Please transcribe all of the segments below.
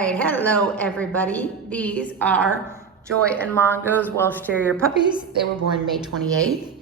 right, hello everybody. These are Joy-Mongo's Welsh Terrier puppies. They were born May 28th.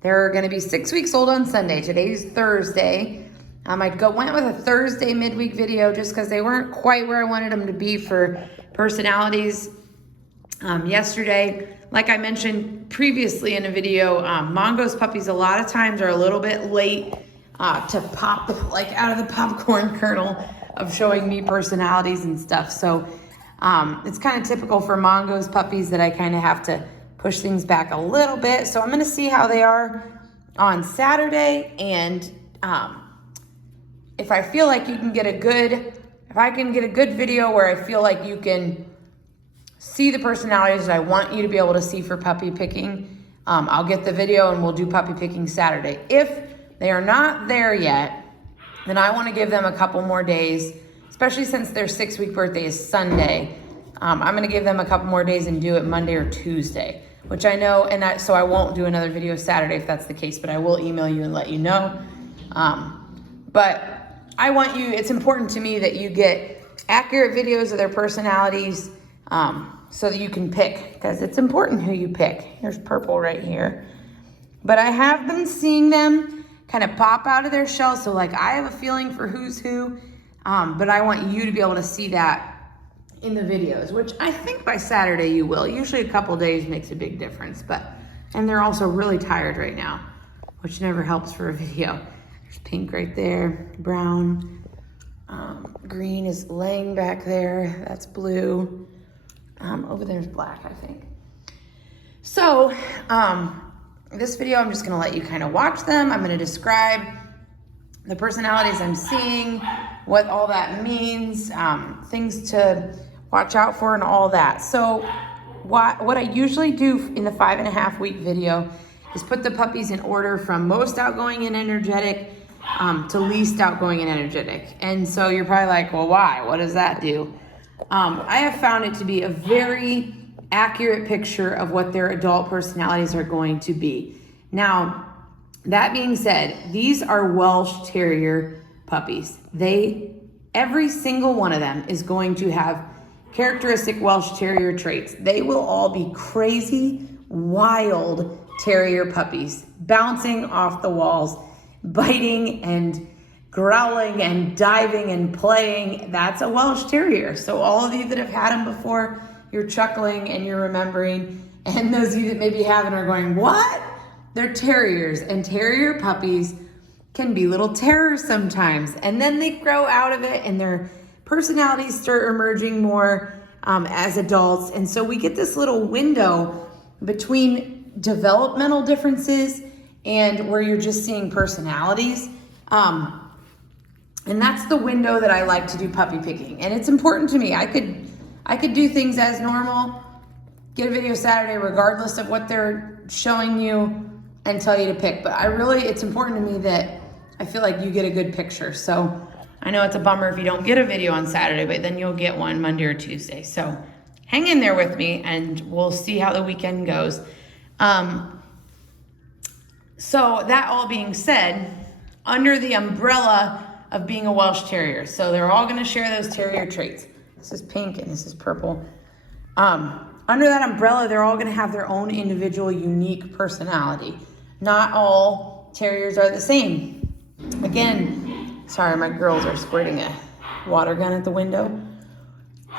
They're gonna be 6 weeks old on Sunday. Today's Thursday. I went with a Thursday midweek video just because they weren't quite where I wanted them to be for personalities. Yesterday, like I mentioned previously in a video, Mongo's puppies a lot of times are a little bit late to pop out of the popcorn kernel of showing me personalities and stuff. So it's kind of typical for Mongo's puppies that I kind of have to push things back a little bit. So I'm gonna see how they are on Saturday, and if I feel like you can get if I can get a good video where I feel like you can see the personalities that I want you to be able to see for puppy picking, I'll get the video and we'll do puppy picking Saturday. If they are not there yet, then I want to give them a couple more days, especially since their 6-week birthday is Sunday. I'm going to give them a couple more days and do it Monday or Tuesday, which I know, so I won't do another video Saturday if that's the case, but I will email you and let you know. But I want you, it's important to me that you get accurate videos of their personalities so that you can pick, because it's important who you pick. Here's Purple right here. But I have been seeing them kind of pop out of their shell, so like I have a feeling for who's who, but I want you to be able to see that in the videos, which I think by Saturday you will. Usually a couple days makes a big difference, and they're also really tired right now, which never helps for a video. There's pink right there, brown, green is laying back there, that's blue, over there's black, I think. So, this video, I'm just gonna let you kind of watch them. I'm gonna describe the personalities I'm seeing, what all that means, things to watch out for and all that. So what I usually do in the 5.5-week video is put the puppies in order from most outgoing and energetic to least outgoing and energetic. And so you're probably like, well, why? What does that do? I have found it to be a very accurate picture of what their adult personalities are going to be. Now, that being said, these are Welsh Terrier puppies. Every single one of them is going to have characteristic Welsh Terrier traits. They will all be crazy, wild Terrier puppies, bouncing off the walls, biting and growling and diving and playing. That's a Welsh Terrier. So all of you that have had them before, you're chuckling and you're remembering, and those of you that maybe haven't are going, what? They're terriers, and terrier puppies can be little terrors sometimes, and then they grow out of it and their personalities start emerging more as adults. And so we get this little window between developmental differences and where you're just seeing personalities. And that's the window that I like to do puppy picking. And it's important to me. I could do things as normal, get a video Saturday regardless of what they're showing you, and tell you to pick. But it's important to me that I feel like you get a good picture. So I know it's a bummer if you don't get a video on Saturday, but then you'll get one Monday or Tuesday. So hang in there with me and we'll see how the weekend goes. So that all being said, under the umbrella of being a Welsh Terrier, so they're all gonna share those terrier traits. This is pink and this is purple. Under that umbrella, they're all gonna have their own individual unique personality. Not all terriers are the same. Again, sorry, my girls are squirting a water gun at the window.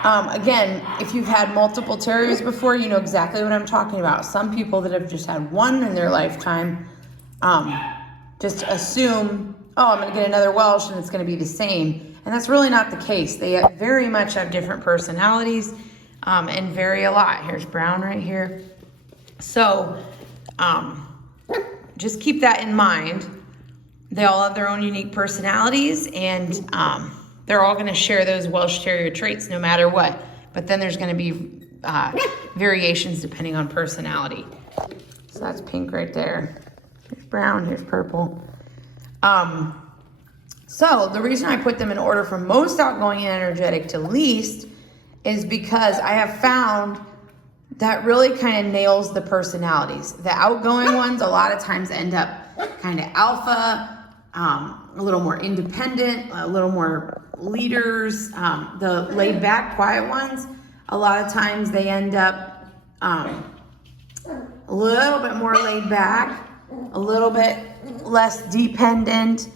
Again, if you've had multiple terriers before, you know exactly what I'm talking about. Some people that have just had one in their lifetime just assume, oh, I'm gonna get another Welsh and it's gonna be the same. And that's really not the case. They very much have different personalities and vary a lot. Here's brown right here. So just keep that in mind. They all have their own unique personalities, and they're all gonna share those Welsh Terrier traits no matter what. But then there's gonna be variations depending on personality. So that's pink right there. Here's brown, here's purple. So the reason I put them in order from most outgoing and energetic to least is because I have found that really kind of nails the personalities. The outgoing ones a lot of times end up kind of alpha, a little more independent, a little more leaders, the laid back, quiet ones, a lot of times they end up a little bit more laid back, a little bit less dependent.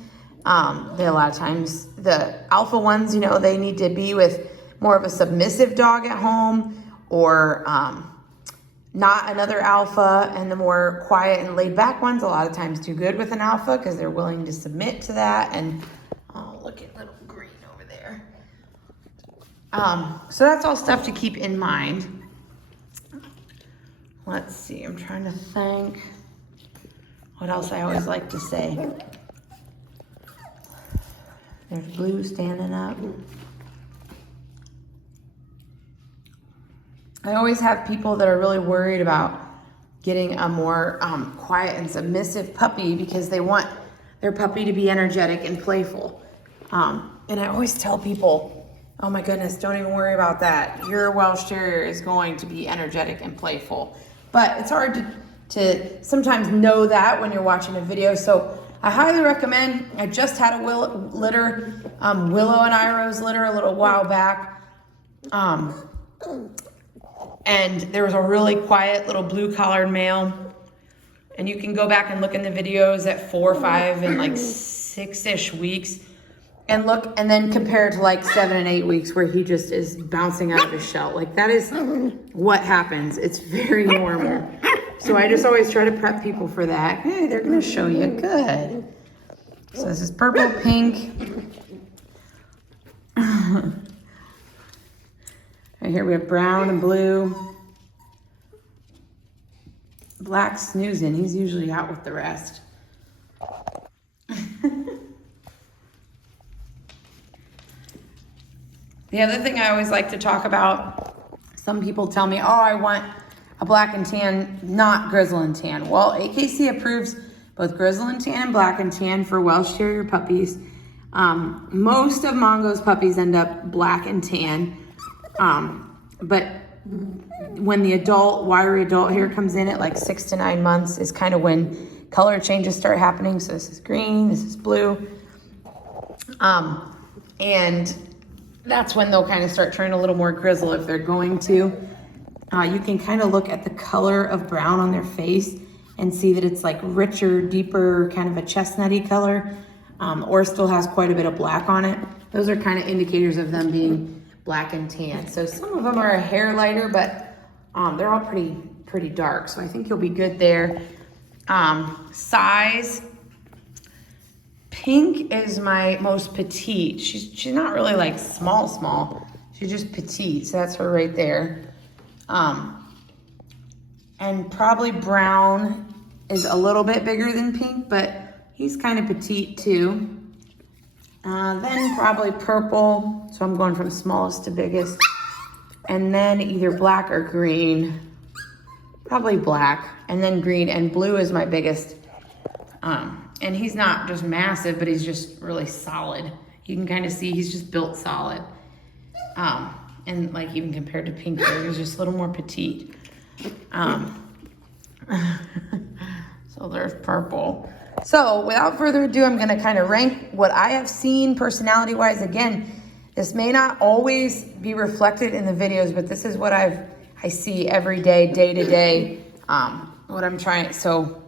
They a lot of times, the alpha ones, you know, they need to be with more of a submissive dog at home, or not another alpha. And the more quiet and laid back ones a lot of times do good with an alpha because they're willing to submit to that. And oh, look at little green over there. So that's all stuff to keep in mind. Let's see, I'm trying to think what else I always like to say. There's Blue standing up. I always have people that are really worried about getting a more quiet and submissive puppy because they want their puppy to be energetic and playful. And I always tell people, oh my goodness, don't even worry about that. Your Welsh Terrier is going to be energetic and playful. But it's hard to sometimes know that when you're watching a video. So I highly recommend, I just had a litter, Willow and Iroh's litter a little while back. And there was a really quiet little blue collared male. And you can go back and look in the videos at 4, 5, and like 6-ish weeks. And look, and then compare it to like 7 and 8 weeks where he just is bouncing out of his shell. Like that is what happens. It's very normal. So I just always try to prep people for that. Hey, they're gonna show you, good. So this is purple, pink. Right here we have brown and blue. Black's snoozing, he's usually out with the rest. The other thing I always like to talk about, some people tell me, oh, I want a black and tan, not grizzle and tan. Well, AKC approves both grizzle and tan and black and tan for Welsh Terrier puppies. Most of Mongo's puppies end up black and tan. But when the adult, wiry adult hair comes in at like 6 to 9 months is kind of when color changes start happening. So this is green, this is blue. And that's when they'll kind of start turning a little more grizzle if they're going to. You can kind of look at the color of brown on their face and see that it's like richer, deeper, kind of a chestnutty color, or still has quite a bit of black on it. Those are kind of indicators of them being black and tan. So some of them are a hair lighter, but they're all pretty dark. So I think you'll be good there. Size. Pink is my most petite. She's not really like small. She's just petite. So that's her right there. And probably brown is a little bit bigger than pink, but he's kind of petite too. Then probably purple. So I'm going from smallest to biggest. And then either black or green. Probably black. And then green. And blue is my biggest. And he's not just massive, but he's just really solid. You can kind of see he's just built solid. And like even compared to pink hair, he's just a little more petite. So there's purple. So without further ado, I'm gonna kind of rank what I have seen personality-wise. Again, this may not always be reflected in the videos, but this is what I see every day, day to day, what I'm trying. So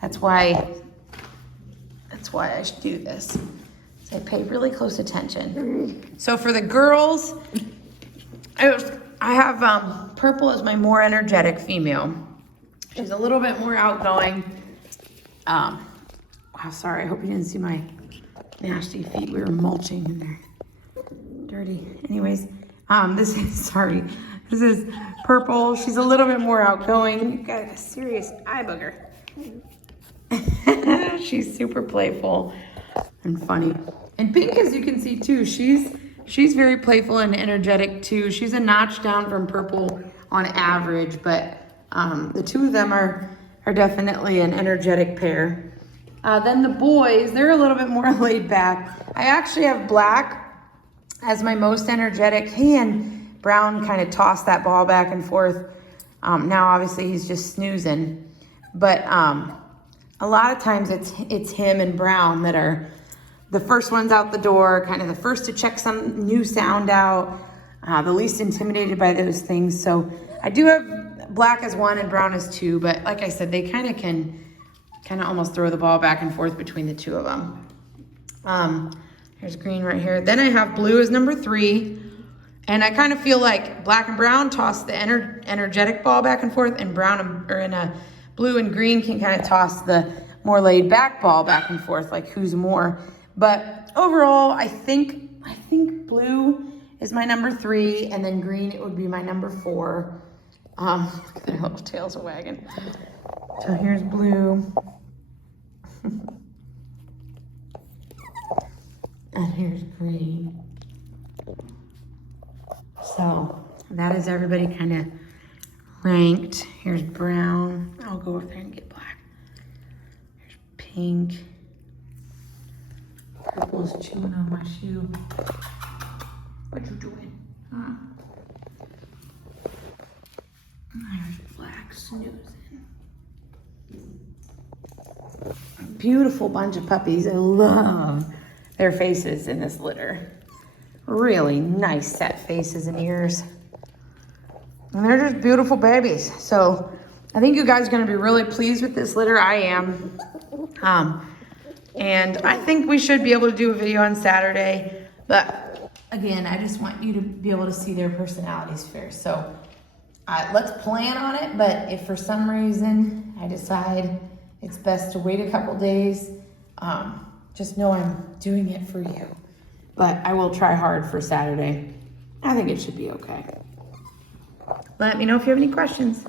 that's why I should do this. So I pay really close attention. So for the girls, I have purple as my more energetic female. She's a little bit more outgoing. Wow, sorry, I hope you didn't see my nasty feet. We were mulching and they're dirty. Anyways, this is purple. She's a little bit more outgoing. You've got a serious eye booger. She's super playful and funny. And pink, as you can see too, she's very playful and energetic too. She's a notch down from purple on average, but the two of them are definitely an energetic pair. Then the boys, they're a little bit more laid back. I actually have black as my most energetic. He and brown kind of toss that ball back and forth. Now obviously he's just snoozing, but a lot of times it's him and brown that are the first ones out the door, kind of the first to check some new sound out, the least intimidated by those things. So I do have black as 1 and brown as 2, but like I said, they kind of can almost throw the ball back and forth between the two of them. Here's green right here. Then I have blue as number 3. And I kind of feel like black and brown toss the energetic ball back and forth, and blue and green can kind of toss the more laid back ball back and forth, like who's more. But overall, I think blue is my number 3, and then green, it would be my number 4. Look at their little tails wagging. So here's blue. And here's green. So that is everybody kind of ranked. Here's brown. I'll go over there and get black. Here's pink. Purple's chewing on my shoe. What you doing? Huh? There's black snoozing. A beautiful bunch of puppies. I love their faces in this litter. Really nice set faces and ears. And they're just beautiful babies. So I think you guys are gonna be really pleased with this litter. I am. And I think we should be able to do a video on Saturday. But again, I just want you to be able to see their personalities first. So let's plan on it. But if for some reason I decide it's best to wait a couple days, just know I'm doing it for you. But I will try hard for Saturday. I think it should be okay. Let me know if you have any questions.